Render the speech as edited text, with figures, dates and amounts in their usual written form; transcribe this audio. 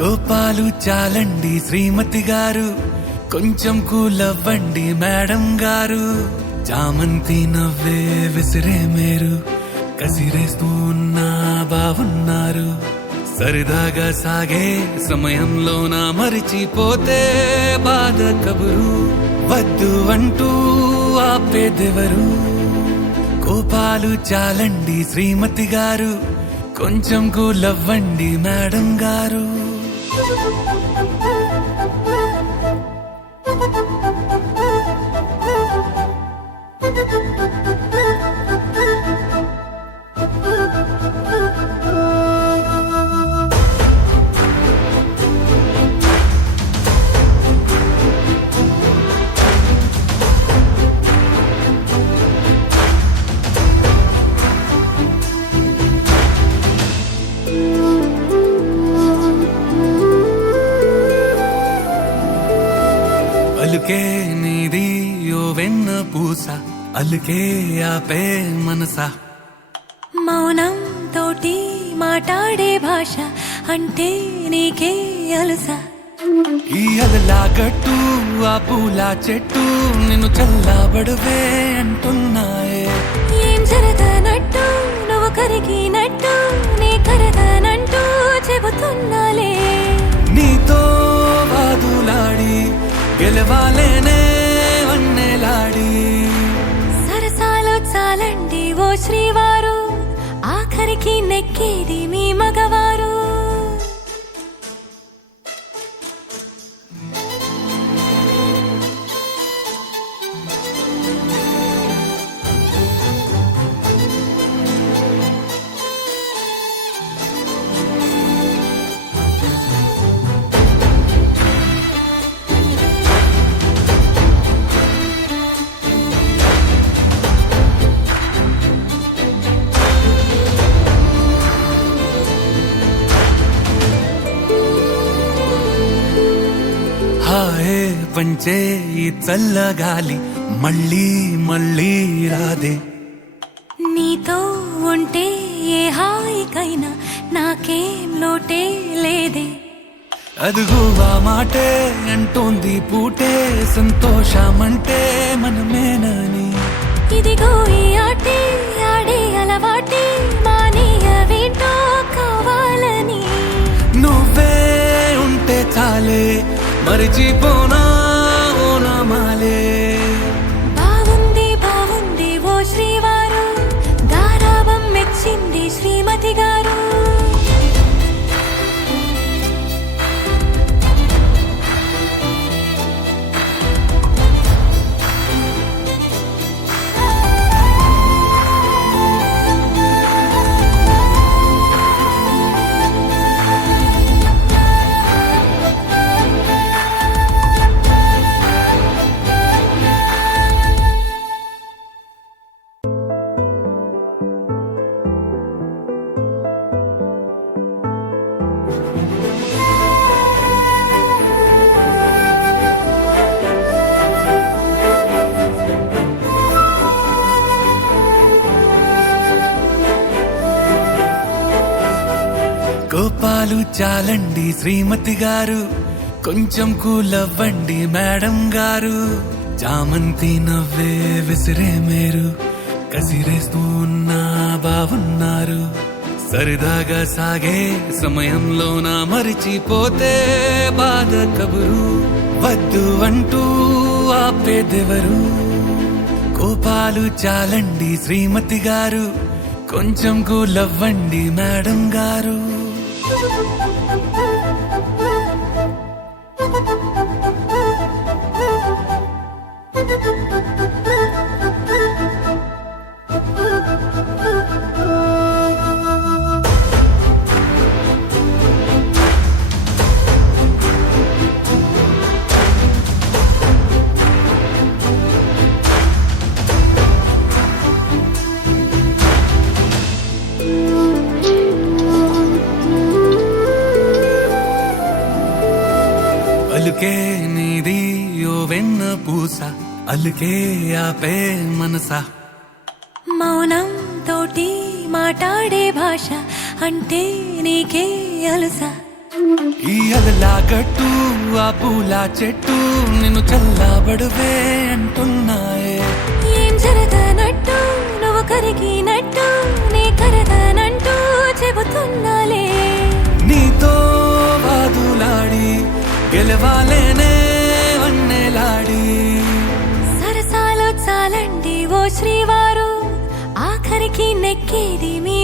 కోపాలు చాలండి శ్రీమతి గారు, కొంచెం కూలవ్వండి మేడం గారు. చామంతి నవ్వే విసిరే మేరు, కసిరేస్తూ ఉన్నా బావున్నారు. సరదాగా సాగే సమయంలోన మరిచిపోతే బాధ కబురు, వద్దు అంటూ ఆపేదెవరు. కోపాలు చాలండి శ్రీమతి గారు, కొంచెం కూలవ్వండి మేడం గారు. అలుకే నీది ఓ వెన్న పూస, అలుకే ఆపే మనసా. మౌనం తోటి మాట్లాడే భాష అంటే నీకే అలుసా. ఈ అలలా గట్టు ఆ పూల చెట్టు నిన్ను చల్లబడువే అంటున్నాయే. ఏం జరగనట్టు నువ్వు కరిగినట్టు నీ కరగనంటూ చెబుతున్నాలే. నీతో వాదులాడి గెలవాలేనే వన్నెలాడి. సరసాలు చాలండి ఓ శ్రీవారు, ఆఖరికి నెక్కేది మీ మగవారు. హాయే పంచే ఈ చల్లగాలి మళ్ళీ మళ్ళీ రాదే. నీతో ఉంటే ఏ హాయికైనా నాకేం లోటే లేదే. అదుగు ఆ మాటే అంటోంది పూటే, సంతోషమంటే మనమేనని. ఇదిగో ఈ ఆటే ఆడే అలవాటే మానేయవేంటో కావాలని. నువ్వే ఉంటే చాలే మరిచిపోనా ఓనమాలే. బాగుంది బాగుంది ఓ శ్రీవారు, గారాబం మెచ్చింది శ్రీమతి గారు. కోపాలు చాలండి శ్రీమతి గారు, కొంచెం కూలవ్వండి మేడం గారు. చామంతి నవ్వే విసిరే మేరు, కసిరేస్తూ ఉన్నా బావున్నారు. సరదాగా సాగే సమయంలోన మరిచిపోతే బాధ కబురు, వద్దు అంటూ ఆపేదెవరు. కోపాలు చాలండి శ్రీమతి గారు, కొంచెం కూలవ్వండి మేడం గారు. అలుకే నీది ఓ వెన్న పూస, అలుకే ఆపే మనసా. మౌనం తోటి మాట్లాడే భాష అంటే నీకే అలుసా. ఈ అలలా గట్టు ఆ పూల చెట్టు నిన్ను చల్లబడువే అంటున్నాయే. ఏం జరగనట్టు నువ్వు కరిగినట్టు నీ కరగనంటూ చెబుతున్నాలే. నీతో వాదులాడి గెలవాలేనే వన్నెలాడి. సరసాలు చాలండి ఓ శ్రీవారు, ఆఖరికి నెక్కేది మీ